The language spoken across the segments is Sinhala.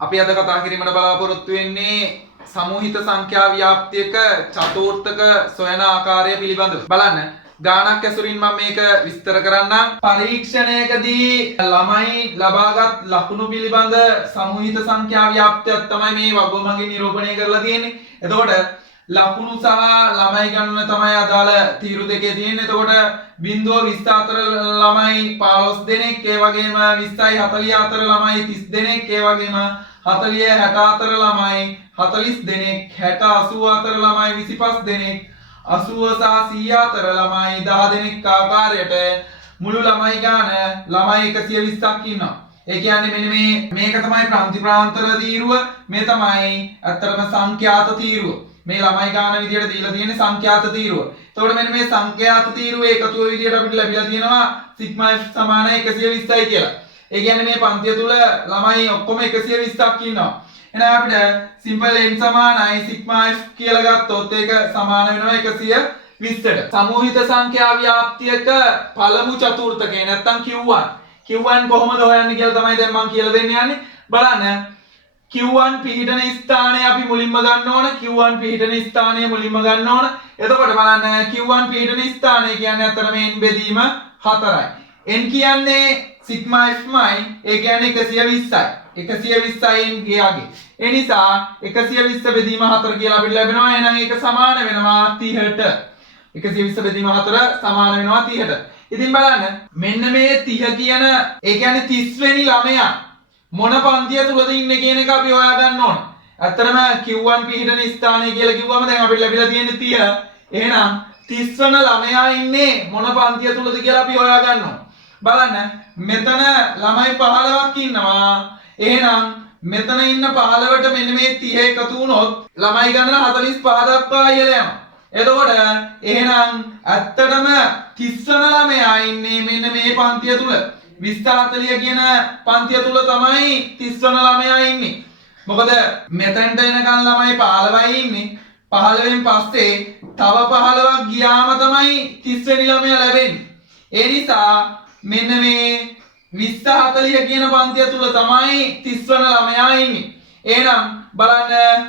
අපි අද කතා කිරීමට බලාපොරොත්තු වෙන්නේ සමූහිත සංඛ්‍යා ව්‍යාප්තියක චතුර්ථක සොයන ආකාරය පිළිබඳව. බලන්න ගානක් ඇසුරින් මම මේක විස්තර කරන්නම්. පරීක්ෂණයකදී ළමයි ලබාගත් ලකුණු පිළිබඳ සමූහිත සංඛ්‍යා ව්‍යාප්තියක් තමයි මේ වගුවමගින් නිරූපණය කරලා තියෙන්නේ. එතකොට ලකුණු සහ ළමයි ගණන තමයි අදාළ තීරු දෙකේ තියෙන්නේ. එතකොට බිංදුව 20 අතර ළමයි 15 දෙනෙක්, ඒ වගේම 20යි 40 අතර ළමයි 30 දෙනෙක්, ඒ වගේම 40 60 අතර ළමයි 40 දෙනෙක්, 60 80 අතර ළමයි 25 දෙනෙක්, 80 සහ 100 අතර ළමයි 10 දෙනෙක් ආකාරයට මුළු ළමයි ගාන ළමයි 120ක් ඉන්නවා. ඒ කියන්නේ මෙන්න මේක තමයි ප්‍රාන්ති ප්‍රාන්තර තීරුව. මේ තමයි අත්‍තරම සංඛ්‍යාත තීරුව. මේ ළමයි ගාන විදියට දීලා තියෙන්නේ සංඛ්‍යාත තීරුව. එතකොට මෙන්න මේ සංඛ්‍යාත තීරුවේ එකතුව විදියට අපිට ලැබිලා තියෙනවා සිග්මා f සමාන 120යි කියලා. ඒ කියන්නේ මේ පන්තිය තුල ළමයි ඔක්කොම 120ක් ඉන්නවා. එහෙනම් අපිට සිම්පල් n සමානයි සිග්මා f කියලා ගත්තොත් ඒක සමාන වෙනවා 120ට. සමූහිත සංඛ්‍යා ව්‍යාප්තියක පළමු චතුර්ථකය නැත්තම් Q1. Q1 කොහොමද හොයන්නේ කියලා තමයි දැන් මම කියලා දෙන්න යන්නේ. බලන්න Q1 පිහිටන ස්ථානය අපි මුලින්ම ගන්න ඕන. Q1 පිහිටන ස්ථානය මුලින්ම ගන්න ඕන. එතකොට බලන්න Q1 පිහිටන ස්ථානය කියන්නේ අතරම n බෙදීම 4යි. n කියන්නේ සිග්මා f/යි. ඒ කියන්නේ 120යි. 120යි n ගියාගේ. ඒ නිසා 120 බෙදීම 4 කියලා අපිට ලැබෙනවා. එහෙනම් ඒක සමාන වෙනවා 30ට. 120 බෙදීම 4 සමාන වෙනවා 30ට. ඉතින් බලන්න මෙන්න මේ 30 කියන ඒ කියන්නේ 30 වෙනි ළමයා මොන පන්තිය තුලද ඉන්නේ කියන එක අපි හොයා ගන්න ඕන. ඇත්තටම Q1 පිහිටන ස්ථානය කියලා කිව්වම දැන් අපිට ලැබිලා තියෙන්නේ 30. එහෙනම් 30 වන ළමයා ඉන්නේ මොන පන්තිය තුලද කියලා අපි හොයා ගන්න ඕන. බලන්න මෙතන ළමයි 15ක් ඉන්නවා. එහෙනම් මෙතන ඉන්න 15ට මෙන්න මේ 30 එකතු වුණොත් ළමයි ගණන 45 දක්වා ඉහළ යනවා. එතකොට එහෙනම් ඇත්තටම 30 වන ළමයා ඉන්නේ මෙන්න මේ පන්තිය තුල. 20 කියන පන්තිය තුල තමයි 30 වන ළමයා ඉන්නේ. මොකද මෙතෙන්ට එනකන් ළමයි 15යි ඉන්නේ. 15න් පස්සේ තව 15ක් ගියාම තමයි 30 වෙනි ළමයා ලැබෙන්නේ. ඒ නිසා මෙන්න මේ 20 40 කියන පන්තිය තුල තමයි 30 වන ළමයා ඉන්නේ. එහෙනම් බලන්න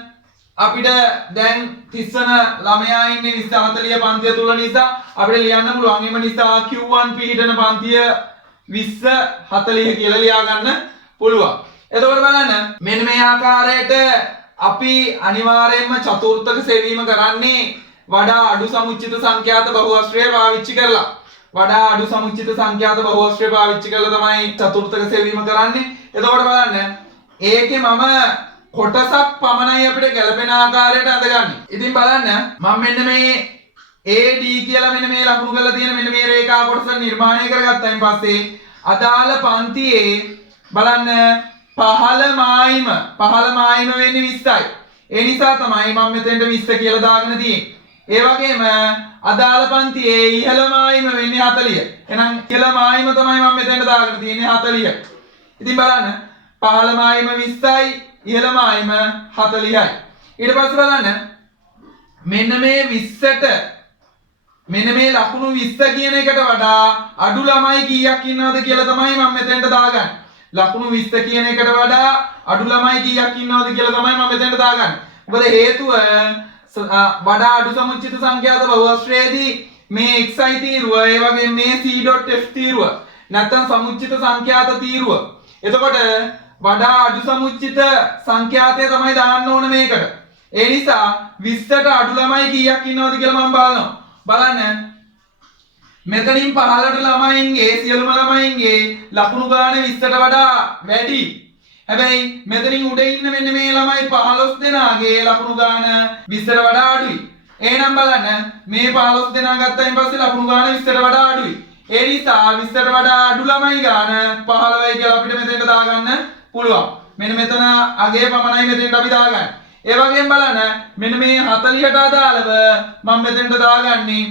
අපිට දැන් 30 වන ළමයා ඉන්නේ 20 40 පන්තිය තුල නිසා අපිට ලියන්න පුළුවන්. එම නිසා Q1 පිහිටන පන්තිය 20 40 කියලා ලියා ගන්න පුළුවන්. එතකොට බලන්න මෙන්න මේ ආකාරයට අපි අනිවාර්යයෙන්ම චතුර්ථක සෙවීම කරන්නේ වඩා අඩු සමුච්චිත සංඛ්‍යාත බහුවස්ත්‍රය පාවිච්චි කරලා. වඩා අඩු සමුච්චිත සංඛ්‍යාත බහුවස්ත්‍රය පාවිච්චි කරලා තමයි චතුර්ථක සෙවීම කරන්නේ. එතකොට බලන්න ඒකේ මම කොටසක් පමණයි අපිට ගැලපෙන ආකාරයට අඳගන්නේ. ඉතින් බලන්න මම මෙන්න මේ AD කියලා මෙන්න මේ ලකුණු කරලා තියෙන මෙන්න මේ රේඛා කොටස නිර්මාණය කරගත්තායින් පස්සේ අදාළ පන්තියේ බලන්න පහළ මායිම වෙන්නේ 20යි. ඒ නිසා තමයි මම මෙතෙන්ට 20 කියලා දාගෙන තියෙන්නේ. ඒ වගේම අදාළ පන්තියේ ඉහළ මායිම වෙන්නේ 40. එහෙනම් ඉහළ මායිම තමයි මම මෙතෙන්ට දාගෙන තියෙන්නේ 40. ඉතින් බලන්න පහළ මායිම 20යි ඉහළ මායිම 40යි. ඊට පස්සේ බලන්න මෙන්න මේ 20ට මෙන්න මේ ලකුණු 20 කියන එකට වඩා අඩු ළමයි කීයක් ඉන්නවද කියලා තමයි මම මෙතෙන්ට දාගන්නේ. ලකුණු 20 කියන එකට වඩා අඩු ළමයි කීයක් ඉන්නවද කියලා තමයි මම මෙතෙන්ට දාගන්නේ. මොකද හේතුව වඩා අඩු සමුච්චිත සංඛ්‍යාත බහුවස්ත්‍රයේදී මේ xi තීරුව ඒ වගේ මේ c.f තීරුව නැත්නම් සමුච්චිත සංඛ්‍යාත තීරුව. එතකොට වඩා අඩු සමුච්චිත සංඛ්‍යාතය තමයි දාන්න ඕන මේකට. ඒ නිසා 20ට අඩු ළමයි කීයක් ඉන්නවද කියලා මම බලනවා. බලන්න මෙතනින් පහළට ළමයින්ගේ සියලුම ළමයින්ගේ ලකුණු ගාන 20ට වඩා වැඩි. හැබැයි මෙතනින් උඩ ඉන්න මෙන්න මේ ළමයි 15 දෙනාගේ ලකුණු ගාන 20ට වඩා අඩුයි. එහෙනම් බලන්න මේ 15 දෙනා ගත්තයින් පස්සේ ලකුණු ගාන 20ට වඩා අඩුයි. ඒ නිසා 20ට වඩා අඩු ළමයි ගාන 15යි කියලා අපිට මෙතෙන්ට දාගන්න පුළුවන්. මෙන්න මෙතන අගේ පමණයි මෙතෙන්ට අපි දාගන්නේ. ඒ වගේම බලන්න මෙන්න මේ 40ට අදාළව මම මෙතෙන්ට දාගන්නේ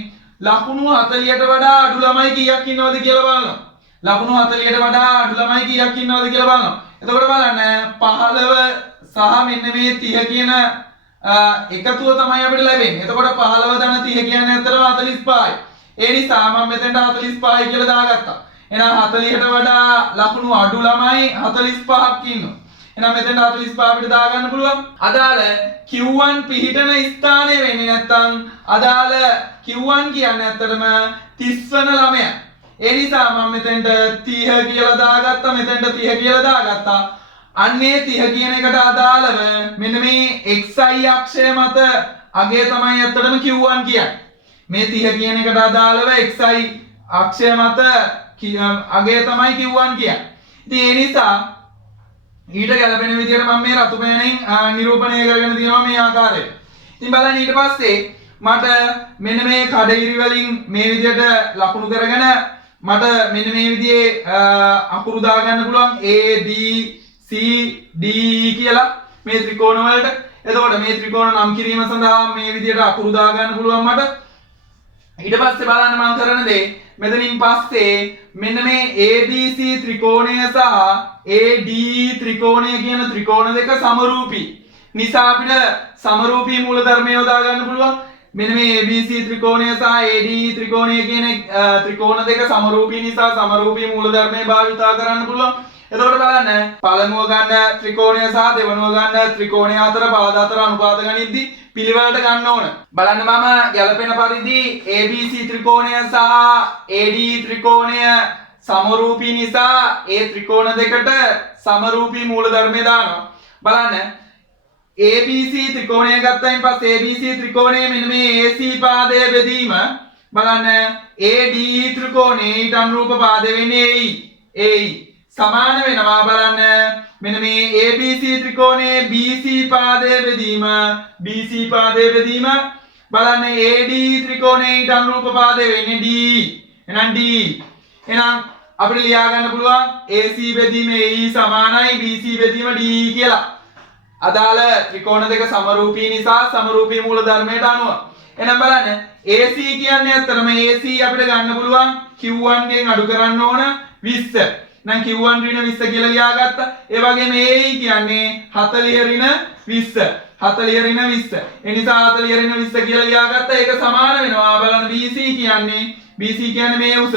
ලකුණු 40ට වඩා අඩු ළමයි කීයක් ඉන්නවද කියලා බලනවා. ලකුණු 40ට වඩා අඩු ළමයි කීයක් ඉන්නවද කියලා බලනවා. එතකොට බලන්න 15 සහ මෙන්න මේ 30 කියන එකතුව තමයි අපිට ලැබෙන්නේ. එතකොට 15 ධන 30 කියන්නේ ඇත්තටම 45යි. ඒ නිසා මම මෙතෙන්ට 45යි කියලා දාගත්තා. එහෙනම් 40ට වඩා ලකුණු අඩු ළමයි 45ක් ඉන්නවා. එහෙනම් මෙතන 45 අපිට දාගන්න පුළුවන්. අදාළ Q1 පිහිටන ස්ථානය වෙන්නේ නැත්නම් අදාළ Q1 කියන්නේ ඇත්තටම 30 වන ළමයා. ඒ නිසා මම මෙතෙන්ට 30 කියලා දාගත්තා, මෙතෙන්ට 30 කියලා දාගත්තා. අන්නේ 30 කියන එකට අදාළව මෙන්න මේ xi අක්ෂය මත අගය තමයි ඇත්තටම Q1 කියන්නේ. මේ 30 කියන එකට අදාළව xi අක්ෂය මත අගය තමයි Q1 කියන්නේ. ඉතින් ඒ නිසා ඊට ගැලපෙන විදිහට මම මේ රතු පෑනෙන් නිරූපණය කරගෙන තියෙනවා මේ ආකාරයට. ඉතින් බලන්න ඊට පස්සේ මට මෙන්න මේ කඩිරි වලින් මේ විදිහට ලකුණු කරගෙන මට මෙන්න මේ විදිහේ අකුරු දාගන්න පුළුවන් A B C D කියලා මේ ත්‍රිකෝණ වලට. එතකොට මේ ත්‍රිකෝණ නම් කිරීම සඳහා මේ විදිහට අකුරු දාගන්න පුළුවන් මට. ඊට පස්සේ බලන්න මම කරන දේ මෙතනින් පස්සේ මෙන්න මේ ABC ත්‍රිකෝණය සහ AD ත්‍රිකෝණය කියන ත්‍රිකෝණ දෙක සමරූපී නිසා අපිට සමරූපී මූලධර්මය යොදා ගන්න පුළුවන්. මෙන්න මේ ABC ත්‍රිකෝණය සහ AD ත්‍රිකෝණය කියන ත්‍රිකෝණ දෙක සමරූපී නිසා සමරූපී මූලධර්මය භාවිතා කරන්න පුළුවන්. එතකොට බලන්න පළමුව ගන්න ත්‍රිකෝණය සහ දෙවනුව ගන්න ත්‍රිකෝණය අතර පාද අතර අනුපාත ගනිද්දී පිළිවෙලට ගන්න ඕන. බලන්න මම ගැලපෙන පරිදි ABC ත්‍රිකෝණය සහ AD ත්‍රිකෝණය සමරූපී නිසා ඒ ත්‍රිකෝණ දෙකට සමරූපී මූලධර්මය දානවා. බලන්න ABC ත්‍රිකෝණය ගත්තයින් පස්සේ ABC ත්‍රිකෝණයේ මෙන්න මේ AC පාදය බෙදීම බලන්න AD ත්‍රිකෝණයේ ඊට අනුරූප පාදය වෙන්නේ AE සමාන වෙනවා. බලන්න මෙන්න මේ ABC ත්‍රිකෝණයේ BC පාදය බෙදීම BC පාදය බෙදීම බලන්න AD ත්‍රිකෝණයේ ඊට අනුරූප පාදය වෙන්නේ D. එහෙනම් D. එහෙනම් අපිට ලියා ගන්න පුළුවන් AC බෙදීම AE සමානයි BC බෙදීම D කියලා. අදාළ ත්‍රිකෝණ දෙක සමරූපී නිසා සමරූපී මූලධර්මයට අනුව. එහෙනම් බලන්න AC කියන්නේ ඇත්තටම AC අපිට ගන්න පුළුවන් Q1 ගෙන් අඩු කරන්න ඕන 20. නම් Q1 ඍණ 20 කියලා ලියාගත්තා. ඒ වගේම AE කියන්නේ 40 ඍණ 20. 40 ඍණ 20. ඒ නිසා 40 ඍණ 20 කියලා ලියාගත්තා. ඒක සමාන වෙනවා. බලන්න BC කියන්නේ මේ උස.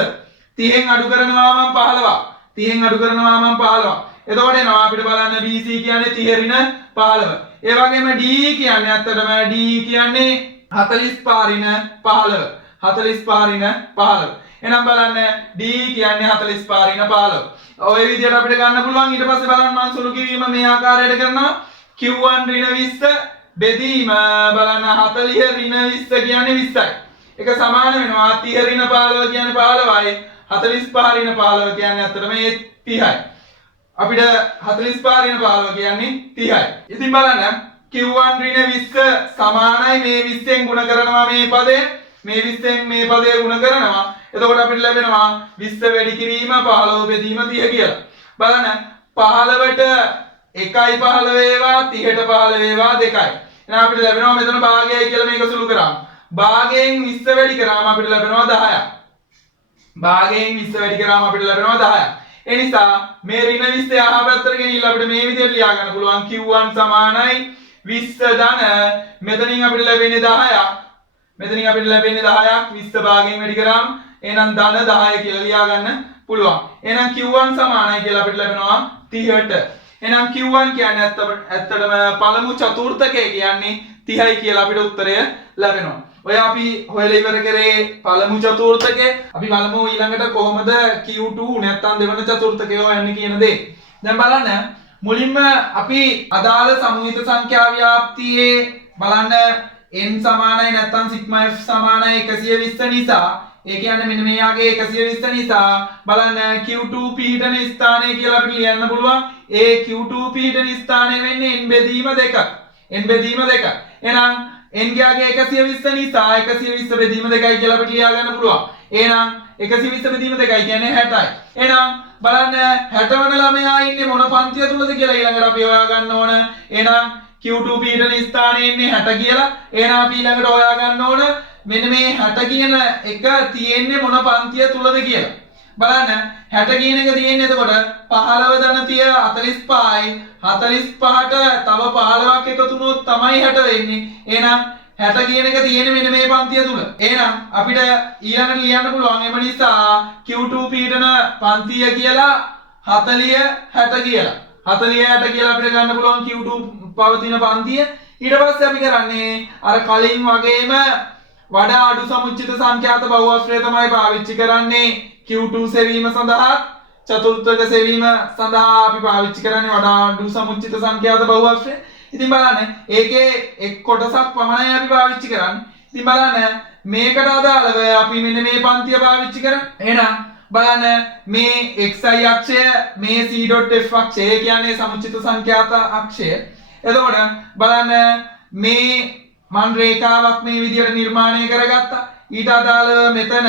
30න් අඩු කරනවා මම 15. 30න් අඩු කරනවා මම 15. එතකොට එනවා අපිට බලන්න BC කියන්නේ 30 ඍණ 15. ඒ වගේම D කියන්නේ ඇත්තටම D කියන්නේ 45 ඍණ 15. 45 ඍණ 15. එහෙනම් බලන්න D කියන්නේ 45 ඍණ 15. ඔය විදිහට අපිට ගන්න පුළුවන්. ඊට පස්සේ බලන්න මම සුළු කිරීම මේ ආකාරයට කරනවා. Q1 ඍණ 20 බෙදීම බලන්න 40 ඍණ 20 කියන්නේ 20යි. ඒක සමාන වෙනවා 30 ඍණ 15 කියන්නේ 15යි. 45 ඍණ 15 කියන්නේ අතරම ඒ 30යි. අපිට 45 ඍණ 15 කියන්නේ 30යි. ඉතින් බලන්න Q1 ඍණ 20 සමානයි මේ 20ෙන් ගුණ කරනවා මේ පදේ. මේ 20ෙන් මේ පදේ ගුණ කරනවා. එතකොට අපිට ලැබෙනවා 20 වැඩි කිරීම 15 බෙදීම 30 කියලා. බලන්න 15ට 1යි 15 වේවා 30ට 15 වේවා 2යි. එහෙනම් අපිට ලැබෙනවා මෙතන භාගයයි කියලා මේක සුළු කරාම. භාගයෙන් 20 වැඩි කරාම අපිට ලැබෙනවා 10ක්. භාගයෙන් 20 වැඩි කරාම අපිට ලැබෙනවා 10ක්. ඒ නිසා මේ ඍණ 20 අහපැත්තට ගෙනියලා අපිට මේ විදිහට ලියා ගන්න පුළුවන් Q1 සමානයි 20 ධන මෙතනින් අපිට ලැබෙන්නේ 10ක්. මෙතනින් අපිට ලැබෙන්නේ 10ක් 20 භාගයෙන් වැඩි කරාම එහෙනම් ධන 10 කියලා ලියා ගන්න පුළුවන්. එහෙනම් Q1 සමානයි කියලා අපිට ලැබෙනවා 30ට. එහෙනම් Q1 කියන්නේ ඇත්තටම පළමු චතුර්ථකය කියන්නේ 30යි කියලා අපිට උත්තරය ලැබෙනවා. ඔය අපි හොයලා ඉවර කරේ පළමු චතුර්ථකය. අපි බලමු ඊළඟට කොහොමද Q2 නැත්තම් දෙවන චතුර්ථකය හොයන්නේ කියන දේ. දැන් බලන්න මුලින්ම අපි අදාළ සමූහිත සංඛ්‍යා ව්‍යාප්තියේ බලන්න n සමානයි නැත්තම් sigma f සමානයි 120 නිසා ඒ කියන්නේ මෙන්න මෙයාගේ 120 නිසා බලන්න Q2 පිහිටන ස්ථානය කියලා අපිට ලියන්න පුළුවන්. ඒ Q2 පිහිටන ස්ථානය වෙන්නේ n බෙදීම 2ක්. n බෙදීම 2ක්. එහෙනම් n ගාගේ 120 නිසා 120 බෙදීම 2යි කියලා අපිට ලියා ගන්න පුළුවන්. එහෙනම් 120 බෙදීම 2යි කියන්නේ 60යි. එහෙනම් බලන්න 60 වන ළමයා ඉන්නේ මොන පන්තිය තුලද කියලා ඊළඟට අපි හොයා ගන්න ඕන. එහෙනම් Q2 පීඩන ස්ථානයේ ඉන්නේ 60 කියලා. එහෙනම් අපි ඊළඟට හොයා ගන්න ඕන මෙන්න මේ 60 කියන එක තියෙන්නේ මොන පන්තිය තුලද කියලා. බලන්න 60 කියන එක තියෙන්නේ එතකොට 15 ධන 30 45යි. 45ට තව 15ක් එකතු වුණොත් තමයි 60 වෙන්නේ. එහෙනම් 60 කියන එක තියෙන්නේ මෙන්න මේ පන්තිය තුල. එහෙනම් අපිට ඊළඟට ලියන්න පුළුවන් එම නිසා Q2 පීඩන පන්තිය කියලා 40 60 කියලා. 46ට කියලා අපිට ගන්න පුළුවන් Q2 පවතින පන්තිය. ඊට පස්සේ අපි කරන්නේ අර කලින් වගේම වඩා අඩු සමුච්චිත සංඛ්‍යාත බහුවස්ත්‍රය තමයි පාවිච්චි කරන්නේ Q2 සෙවීම සඳහා. චතුර්ථක සෙවීම සඳහා අපි පාවිච්චි කරන්නේ වඩා අඩු සමුච්චිත සංඛ්‍යාත බහුවස්ත්‍රය. ඉතින් බලන්න ඒකේ එක් කොටසක් පමණයි අපි පාවිච්චි කරන්නේ. ඉතින් බලන්න මේකට අදාළව අපි මෙන්න මේ පන්තිය පාවිච්චි කරමු. එහෙනම් බලන්න මේ xi අක්ෂය මේ c.f අක්ෂය කියන්නේ සමුච්චිත සංඛ්‍යාත අක්ෂය. එතකොට බලන්න මේ මන් රේඛාවක් මේ විදිහට නිර්මාණය කරගත්තා. ඊට අදාළව මෙතන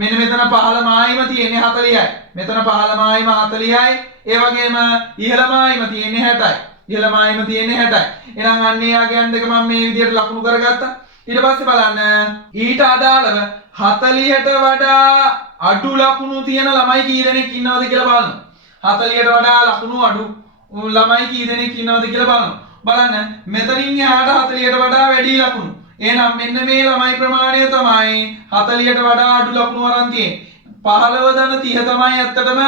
මෙන්න මෙතන පහළ මායිම තියෙන්නේ 40යි. මෙතන පහළ මායිම 40යි. ඒ වගේම ඉහළ මායිම තියෙන්නේ 60යි. ඉහළ මායිම තියෙන්නේ 60යි. එහෙනම් අන්න ඒ ආගයන් දෙක මම මේ විදිහට ලකුණු කරගත්තා. ඊට පස්සේ බලන්න ඊට අදාළව 40ට වඩා අඩු ලකුණු තියෙන ළමයි කී දෙනෙක් ඉන්නවද කියලා බලන්න. 40ට වඩා ලකුණු අඩු ළමයි කී දෙනෙක් ඉන්නවද කියලා බලන්න. බලන්න මෙතනින් එහාට 40ට වඩා වැඩි ලකුණු. එහෙනම් මෙන්න මේ ළමයි ප්‍රමාණය තමයි 40ට වඩා අඩු ලකුණු අරන් තියෙන්නේ. 15 ධන 30 තමයි ඇත්තටම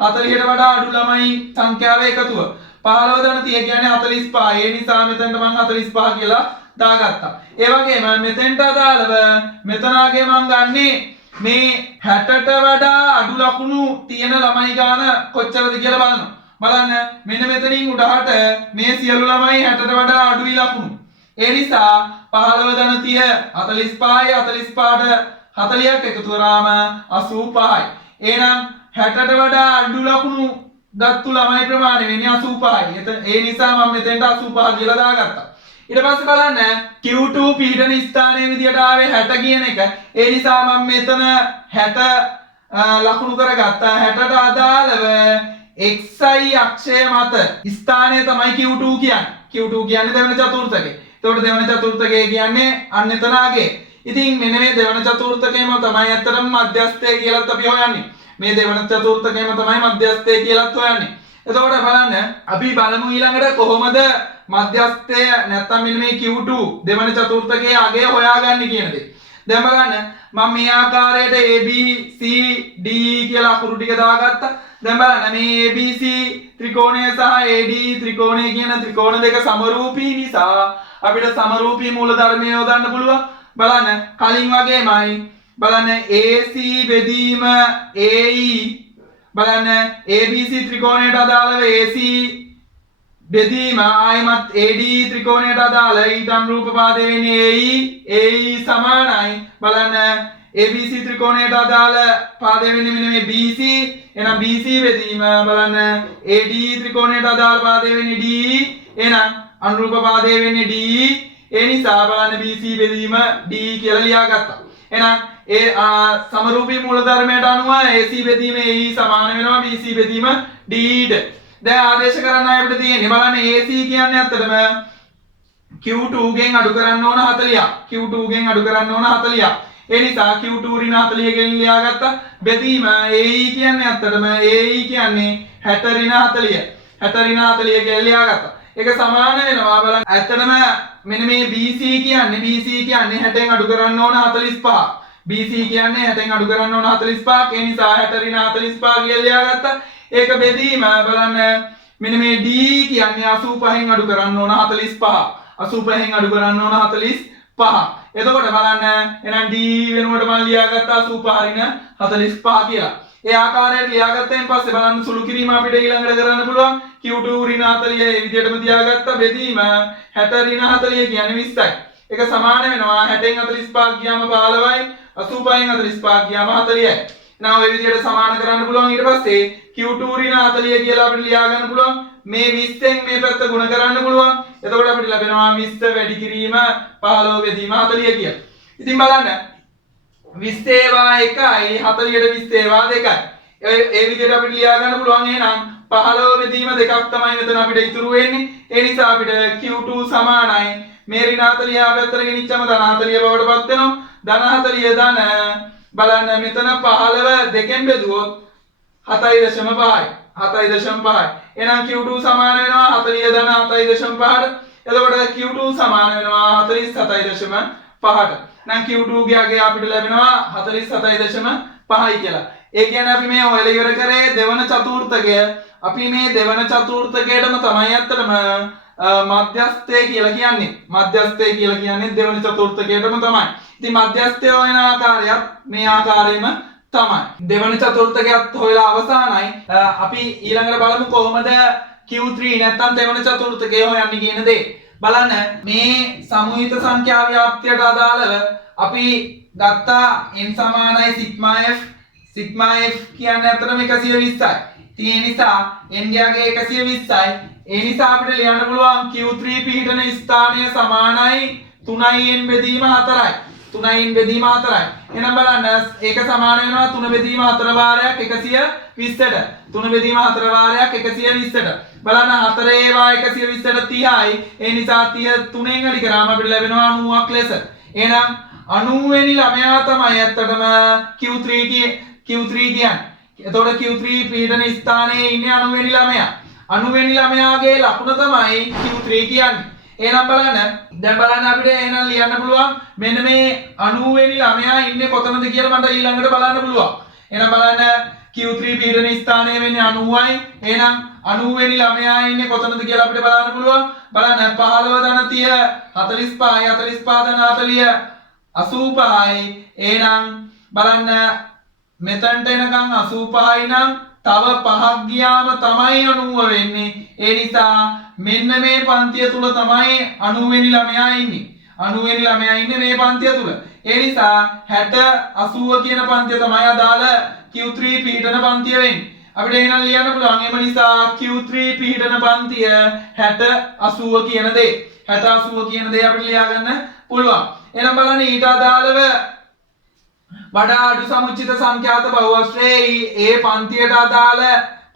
40ට වඩා අඩු ළමයි සංඛ්‍යාව එකතුව. 15 ධන 30 කියන්නේ 45. ඒ නිසා මෙතනට මම 45 කියලා දාගත්තා. ඒ වගේම මෙතෙන්ට අදාළව මෙතනාගේ මම ගන්නේ මේ 60ට වඩා අඩු ලකුණු තියෙන ළමයි ගාන කොච්චරද කියලා බලන්න. බලන්න මෙන්න මෙතනින් උඩහට මේ සියලු ළමයි 60ට වඩා අඩුයි ලකුණු. ඒ නිසා 15 ධන 30 45යි 45ට 40ක් එකතු කරාම 85යි. එහෙනම් 60ට වඩා අඩු ලකුණු ගත්තු ළමයි ප්‍රමාණය වෙන්නේ 85යි. ඒ නිසා මම මෙතෙන්ට 85 කියලා දාගත්තා. ඊට පස්සේ බලන්න Q2 පීඩන ස්ථානයේ විදියට ආවේ 60 කියන එක. ඒ නිසා මම මෙතන 60 ලකුණු කරගත්තා. 60ට අදාළව xi අක්ෂය මත ස්ථානය තමයි Q2 කියන්නේ. Q2 කියන්නේ දෙවන චතුර්ථකය. එතකොට දෙවන චතුර්ථකය කියන්නේ අන්න එතන ආගේ. ඉතින් මෙන්න මේ දෙවන චතුර්ථකයම තමයි ඇත්තටම මධ්‍යස්ථය කියලාත් අපි හොයන්නේ. මේ දෙවන චතුර්ථකයම තමයි මධ්‍යස්ථය කියලාත් හොයන්නේ. එතකොට බලන්න අපි බලමු ඊළඟට කොහොමද මධ්‍යස්ථය නැත්තම් මෙන්න මේ Q2 දෙවන චතුර්ථකයේ අගය හොයාගන්නේ කියන දේ. දැන් බලන්න මම මේ ආකාරයට A B C D කියලා අකුරු ටික දාගත්තා. දැන් බලන්න මේ ABC ත්‍රිකෝණය සහ AD ත්‍රිකෝණය කියන ත්‍රිකෝණ දෙක සමරූපී නිසා අපිට සමරූපී මූලධර්මය යොදන්න පුළුවන්. බලන්න කලින් වගේමයි බලන්න AC බෙදීම AE බලන්න ABC ත්‍රිකෝණයට අදාළව AC බෙදීම ආයමත් AD ත්‍රිකෝණයට අදාළ ඊට අනුරූප පාදය වෙන්නේ AE සමානයි. බලන්න ABC ත්‍රිකෝණයට අදාළ පාදය වෙන්නේ මෙන්න මේ BC. එහෙනම් BC බෙදීම බලන්න AD ත්‍රිකෝණයට අදාළ පාදය වෙන්නේ DE. එහෙනම් අනුරූප පාදය වෙන්නේ DE. ඒ නිසා බලන්න BC බෙදීම DE කියලා ලියාගත්තා. එහෙනම් ඒ සමරූපී මූලධර්මයට අනුව AC බෙදීම AE සමාන වෙනවා BC බෙදීම DE ට. දැන් ආදේශ කරන්න අපිට තියෙන්නේ බලන්න AC කියන්නේ ඇත්තටම Q2 ගෙන් අඩු කරන්න ඕන 40ක්. Q2 ගෙන් අඩු කරන්න ඕන 40ක්. ඒ නිසා Q2 ඍණ 40 ගෙන් ලියාගත්තා. බෙදීම AE කියන්නේ ඇත්තටම AE කියන්නේ 60 ඍණ 40. 60 ඍණ 40 ගෙන් ලියාගත්තා. ඒක සමාන වෙනවා බලන්න. ඇත්තටම මෙන්න මේ BC කියන්නේ 60න් අඩු කරන්න ඕන 45. BC කියන්නේ 60න් අඩු කරන්න ඕන 45ක්. ඒ නිසා 60 ඍණ 45 කියලා ලියාගත්තා. ඒක බෙදීම බලන්න මෙන්න මේ D කියන්නේ 85න් අඩු කරන්න ඕන 45. 85න් අඩු කරන්න ඕන 45. එතකොට බලන්න එහෙනම් D වෙනුවට මම ලියාගත්තා 85 ඍණ 45 කියලා. ඒ ආකාරයට ලියාගත්තෙන් පස්සේ බලන්න සුළු කිරීම අපිට ඊළඟට කරන්න පුළුවන්. Q2 ඍණ 40 ඒ විදිහටම තියාගත්තා. බෙදීම 60 ඍණ 40 කියන්නේ 20යි. ඒක සමාන වෙනවා 60න් 45 ගියාම 15යි 85න් 45 ගියාම 40යි. now ඔය විදිහට සමාන කරන්න පුළුවන්. ඊට පස්සේ Q2 ඍණ 40 කියලා අපිට ලියා ගන්න පුළුවන්. මේ 20න් මේ පැත්ත ගුණ කරන්න පුළුවන්. එතකොට අපිට ලැබෙනවා 20 වැඩි කිරීම 15 බෙදීම 40 කියලා. ඉතින් බලන්න 20 ඒවා 1යි 40ට 20 ඒවා 2යි. ඒ විදිහට අපිට ලියා ගන්න පුළුවන්. එහෙනම් 15 බෙදීම 2ක් තමයි මෙතන අපිට ඉතුරු වෙන්නේ. ඒ නිසා අපිට Q2 සමානයි මේ ඍණ 40 පැත්තට ගෙනිච්චම ධන 40 බවට පත් වෙනවා. ධන 40 ධන බලන්න මෙතන 15 දෙකෙන් බෙදුවොත් 7.5යි 7.5යි. එහෙනම් Q2 සමාන වෙනවා 40 ධන 7.5ට. එතකොට Q2 සමාන වෙනවා 47.5ට. නම් Q2 ගේ අගය අපිට ලැබෙනවා 47.5යි කියලා. ඒ කියන්නේ අපි මේ හොයලා ඉවර කරේ දෙවන චතුර්ථකය අපි මේ දෙවන චතුර්ථකයටම තමයි අත්තටම මධ්‍යස්ථය කියලා කියන්නේ. මධ්‍යස්ථය කියලා කියන්නේ දෙවන චතුර්ථකයටම තමයි. ඉතින් මධ්‍යස්ථය හොයන ආකාරයත් මේ ආකාරයෙන්ම තමයි. දෙවන චතුර්ථකයත් හොයලා අවසానයි. අපි ඊළඟට බලමු කොහොමද Q3 නැත්තම් දෙවන චතුර්ථකය හොයන්නේ කියන දේ. බලන්න මේ සමූහිත සංඛ්‍යා ව්‍යාප්තියට අදාළව අපි ගත්තා n සමානයි සිග්මා f. සිග්මා f කියන්නේ අතරම 120යි. ඉතින් ඒ නිසා n ගාගේ 120යි. ඒ නිසා අපිට ලියන්න පුළුවන් Q3 පිහිටන ස්ථානය සමානයි 3n බෙදීම 4යි. 3n බෙදීම 4යි. එහෙනම් බලන්න ඒක සමාන වෙනවා 3 බෙදීම 4 වාරයක් 120ට. 3 බෙදීම 4 වාරයක් 120ට. බලන්න 4 ඒවා 120ට 30යි. ඒ නිසා 30 3ෙන් අඩි කරාම අපිට ලැබෙනවා 90ක් ලෙස. එහෙනම් 90 වෙනි ළමයා තමයි ඇත්තටම Q3 කියන්නේ. එතකොට Q3 පීඩන ස්ථානයේ ඉන්නේ 90 වෙනි ළමයා. 90 වෙනි ළමයාගේ ලකුණ තමයි Q3 කියන්නේ. එහෙනම් බලන්න දැන් බලන්න අපිට එහෙනම් ලියන්න පුළුවන් මෙන්න මේ 90 වෙනි ළමයා ඉන්නේ කොතනද කියලා මට ඊළඟට බලන්න පුළුවන්. එහෙනම් බලන්න Q3 පීඩන ස්ථානය වෙන්නේ 90යි. එහෙනම් 90 වෙනි ළමයා ඉන්නේ කොතනද කියලා අපිට බලන්න පුළුවන්. බලන්න 15 ධන 30 45යි 45 ධන 40 85යි. එහෙනම් බලන්න මෙතනට එනකන් 85යි නම් තව 5ක් ගියාම තමයි 90 වෙන්නේ. ඒ නිසා මෙන්න මේ පන්තිය තුල තමයි 90 වෙනි ළමයා ඉන්නේ. 90 වෙනි ළමයා ඉන්නේ මේ පන්තිය තුල. ඒ නිසා 60 80 කියන පන්තිය තමයි අදාළ Q3 පිහිටන පන්තිය වෙන්නේ. අපිට එහෙනම් ලියන්න පුළුවන්. එම නිසා Q3 පිහිටන පන්තිය 60 80 කියන දේ. 60 80 කියන දේ අපිට ලියා ගන්න පුළුවන්. එහෙනම් බලන්න ඊට අදාළව වඩා අඩු සමුච්චිත සංඛ්‍යාත බහුවස්ත්‍රයේ ඒ පන්තියට අදාළ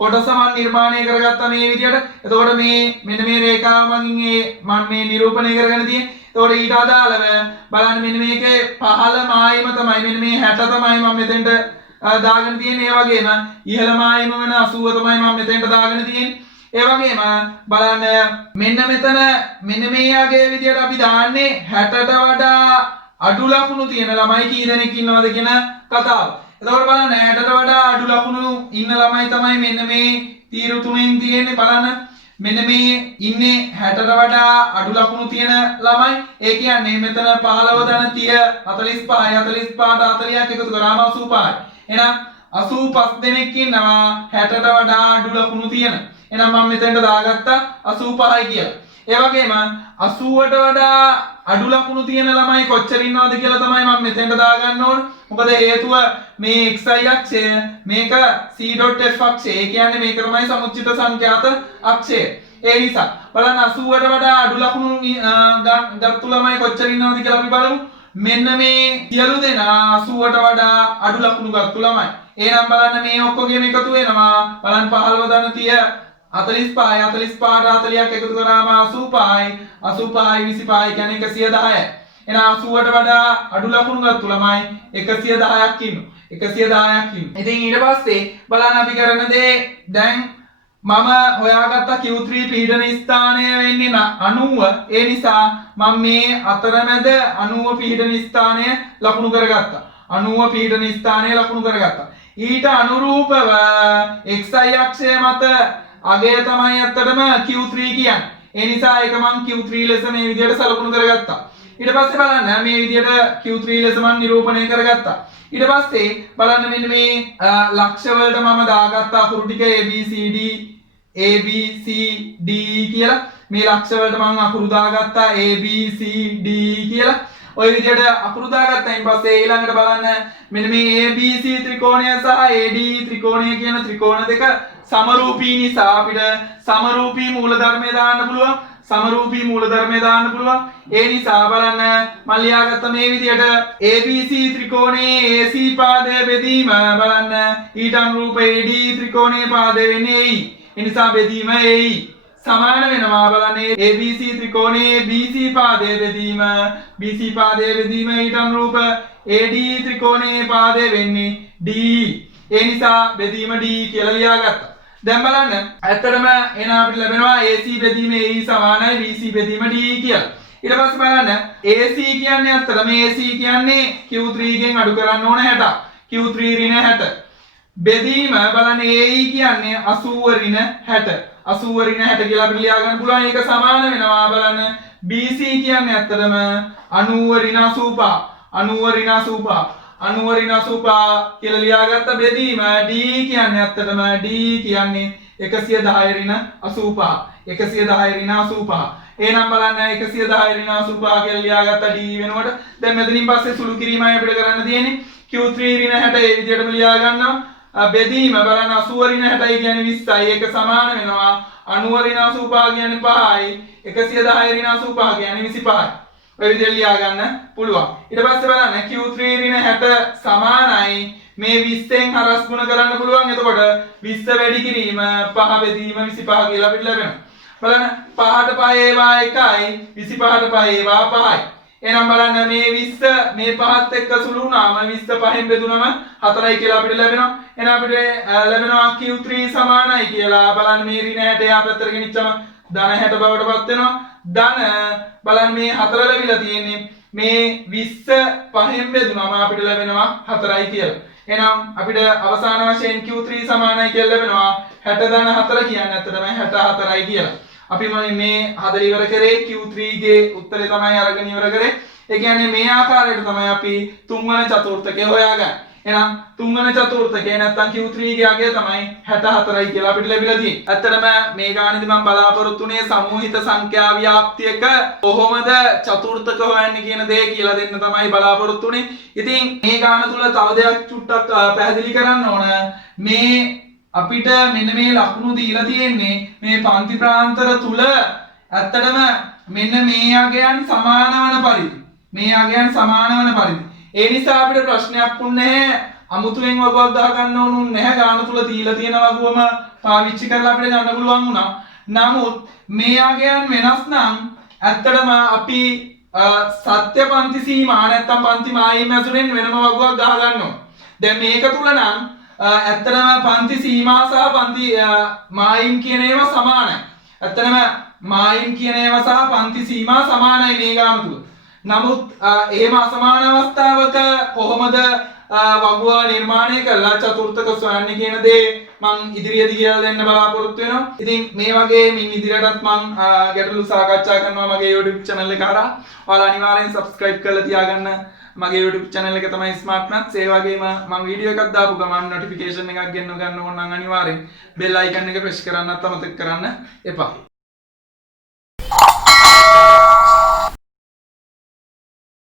කොටස මම නිර්මාණය කරගත්තා මේ විදිහට. එතකොට මේ මෙන්න මේ රේඛාව මම මේ නිරූපණය කරගෙන තියෙන්නේ. එතකොට ඊට අදාළව බලන්න මෙන්න මේකේ පහළ මායිම තමයි මෙන්න මේ 60 තමයි මම මෙතෙන්ට දාගෙන තියෙන්නේ. ඒ වගේම ඉහළ මායිම වෙන 80 තමයි මම මෙතෙන්ට දාගෙන තියෙන්නේ. ඒ වගේම බලන්න මෙන්න මෙතන මෙන්න මේ යාගේ විදිහට අපි දාන්නේ 60ට වඩා අඩු ලකුණු තියෙන ළමයි කී දෙනෙක් ඉන්නවද කියන කතාව. එතකොට බලන්න 60ට වඩා අඩු ලකුණු ඉන්න ළමයි තමයි මෙන්න මේ තීරු තුනෙන් තියෙන්නේ. බලන්න මෙන්න මේ ඉන්නේ 60ට වඩා අඩු ලකුණු තියෙන ළමයි. ඒ කියන්නේ මෙතන 15 ධන 30 45යි 45ට 40ක් එකතු කරාම 85යි. එහෙනම් 85 දෙනෙක් ඉන්නවා 60ට වඩා අඩු ලකුණු තියෙන. එහෙනම් මම මෙතෙන්ට දාගත්තා 85යි කියලා. ඒ වගේම 80ට වඩා අඩු ලකුණු තියෙන ළමයි කොච්චර ඉන්නවද කියලා තමයි මම මෙතෙන්ට දාගන්න ඕන. මොකද හේතුව මේ xi අක්ෂය මේක c.f අක්ෂය. ඒ කියන්නේ මේක තමයි සමුච්චිත සංඛ්‍යාත අක්ෂය. ඒ නිසා බලන්න 80ට වඩා අඩු ලකුණු ගත්තු ළමයි කොච්චර ඉන්නවද කියලා අපි බලමු. මෙන්න මේ සියලු දෙනා 80ට වඩා අඩු ලකුණු ගත්තු ළමයි. එහෙනම් බලන්න මේ ඔක්කොගෙම එකතු වෙනවා. බලන්න 15 ධන 30 45යි 45ට 40ක් එකතු කරාම 85යි 85යි 25යි කියන්නේ 110යි. එහෙනම් 80ට වඩා අඩු ලකුණු ගත්තු ළමයි 110ක් ඉන්නවා. 110ක් ඉන්නවා. ඉතින් ඊට පස්සේ බලන්න අපි කරන දේ දැන් මම හොයාගත්ත Q3 පීඩන ස්ථානය වෙන්නේ 90. ඒ නිසා මම මේ අතරමැද 90 පීඩන ස්ථානය ලකුණු කරගත්තා. 90 පීඩන ස්ථානය ලකුණු කරගත්තා. ඊට අනුරූපව xi අක්ෂය මත අගය තමයි ඇත්තටම Q3 කියන්නේ. ඒ නිසා ඒක මම Q3 ලෙස මේ විදිහට සලකුණු කරගත්තා. ඊට පස්සේ බලන්න මේ විදිහට Q3 ලෙස මම නිරූපණය කරගත්තා. ඊට පස්සේ බලන්න මෙන්න මේ ලක්ෂ වලට මම දාගත්ත අකුරු ටික A B C D කියලා. මේ ලක්ෂ වලට මම අකුරු දාගත්තා A B C D කියලා. ඔය විදිහට අකුරු දාගත්තායින් පස්සේ ඊළඟට බලන්න මෙන්න මේ ABC ත්‍රිකෝණය සහ AD ත්‍රිකෝණය කියන ත්‍රිකෝණ දෙක සමරූපී නිසා අපිට සමරූපී මූලධර්මය දාන්න පුළුවන්. සමරූපී මූලධර්මය දාන්න පුළුවන්. ඒ නිසා බලන්න මම ලියාගත්ත මේ විදිහට ABC ත්‍රිකෝණයේ AC පාදය බෙදීම බලන්න ඊට අනුරූප AD ත්‍රිකෝණයේ පාදය වෙන්නේ AE. ඒ නිසා බෙදීම AE සමාන වෙනවා. බලන්න ABC ත්‍රිකෝණයේ BC පාදය බෙදීම BC පාදය බෙදීම ඊට අනුරූප AD ත්‍රිකෝණයේ පාදය වෙන්නේ DE. ඒ නිසා බෙදීම D කියලා ලියාගත්තා. දැන් බලන්න ඇත්තටම එන අපිට ලැබෙනවා AC බෙදීම AE සමානයි BC බෙදීම DE කියලා. ඊට පස්සේ බලන්න AC කියන්නේ ඇත්තටම AC කියන්නේ Q3 ගෙන් අඩු කරන්න ඕන 60. Q3 ඍණ 60. බෙදීම බලන්න AE කියන්නේ 80 ඍණ 60. 80 ඍණ 60 කියලා අපිට ලියා ගන්න පුළුවන්. ඒක සමාන වෙනවා බලන්න BC කියන්නේ ඇත්තටම 90 ඍණ 85. 90 ඍණ 85. 90 ඍණ 85 කියලා ලියාගත්ත බෙදීම D කියන්නේ ඇත්තටම D කියන්නේ 110 ඍණ 85. 110 ඍණ 85. එහෙනම් බලන්න 110 ඍණ 85 කියලා ලියාගත්ත D වෙනකොට දැන් මෙතනින් පස්සේ සුළු කිරීමයි අපිට කරන්න තියෙන්නේ. Q3 ඍණ 60 ඒ විදිහටම ලියා ගන්නවා. බෙදීම බලන්න 80 ඍණ 60 කියන්නේ 20යි. ඒක සමාන වෙනවා 90 ඍණ 85 කියන්නේ 5යි. 110 ඍණ 85 කියන්නේ 25යි. ඔය විදිහට ලියා ගන්න පුළුවන්. ඊට පස්සේ බලන්න Q3 ඍණ 60 සමානයි මේ 20ෙන් හරස් ගුණ කරන්න පුළුවන්. එතකොට 20 වැඩි කිරීම 5 බෙදීම 25 කියලා අපිට ලැබෙනවා. බලන්න 5ට 5 ඒවා 1යි 25ට 5 ඒවා 5යි. එහෙනම් බලන්න මේ 20 මේ 5ත් එක්ක සුළු වුණාම 20 5න් බෙදුනම 4යි කියලා අපිට ලැබෙනවා. එහෙනම් අපිට ලැබෙනවා Q3 සමානයි කියලා. බලන්න මේ ඍණ 60 යා පැත්තට ගෙනිච්චම ධන 60 බවට පත් වෙනවා. ධන බලන්න මේ 4 ලැබිලා තියෙන්නේ මේ 20 5න් බෙදුනම අපිට ලැබෙනවා 4යි කියලා. එහෙනම් අපිට අවසාන වශයෙන් Q3 සමානයි කියලා ලැබෙනවා 60 ධන 4 කියන්නේ ඇත්තටම 64යි කියලා. අපි මේ හදලා ඉවර කරේ Q3 ගේ උත්තරේ තමයි අරගෙන ඉවර කරේ. ඒ කියන්නේ මේ ආකාරයට තමයි අපි තුන්වන චතුර්ථකය හොයාගන්නේ. එහෙනම් තුන්වන චතුර්ථකය නැත්තම් Q3 ගේ අගය තමයි 64යි කියලා අපිට ලැබිලා තියෙන්නේ. ඇත්තටම මේ ගානේදී මම බලාපොරොත්තු වුණේ සමූහිත සංඛ්‍යා ව්‍යාප්තියක කොහොමද චතුර්ථක හොයන්නේ කියන දේ කියලා දෙන්න තමයි බලාපොරොත්තු වුණේ. ඉතින් මේ ගාන තුල තව දෙයක් චුට්ටක් පැහැදිලි කරන්න ඕන. මේ අපිට මෙන්න මේ ලකුණු දීලා තියෙන්නේ මේ පන්ති ප්‍රාන්තර තුල ඇත්තටම මෙන්න මේ අගයන් සමාන වන පරිදි මේ අගයන් සමාන වන පරිදි ඒ නිසා අපිට ප්‍රශ්නයක් වුණේ අමුතුවෙන් වගුවක් දා ගන්න ඕනුන් නැහැ. ගාන තුල දීලා තියෙන වගුවම පාවිච්චි කරලා අපිට ගන්න පුළුවන් වුණා. නමුත් මේ අගයන් වෙනස් නම් ඇත්තටම අපි සත්‍ය පන්ති සීමා නැත්තම් පන්ති මායිම් ඇසුරෙන් වෙනම වගුවක් දා ගන්නවා. දැන් මේක තුල නම් ඇත්තටම පන්ති සීමා සහ පන්ති මායිම් කියන ඒවා සමානයි. ඇත්තටම මායිම් කියන ඒවා සහ පන්ති සීමා සමානයි මේ ගාන තුල. නමුත් එහෙම අසමාන අවස්ථාවක කොහොමද වගුව නිර්මාණය කරලා චතුර්ථක සොයන්නේ කියන දේ මම ඉදිරියේදී කියලා දෙන්න බලාපොරොත්තු වෙනවා. ඉතින් මේ වගේ මින් ඉදිරියටත් මම ගැටලු සාකච්ඡා කරනවා මගේ YouTube channel එක හරහා. ඔයාලා අනිවාර්යෙන් subscribe කරලා තියාගන්න. මගේ YouTube channel එක තමයි Smart Maths. ඒ වගේම මම වීඩියෝ එකක් දාපු ගමන් notification එකක් ගන්න ඕන නම් අනිවාර්යෙන් bell icon එක press කරන්නත් අමතක කරන්න එපා.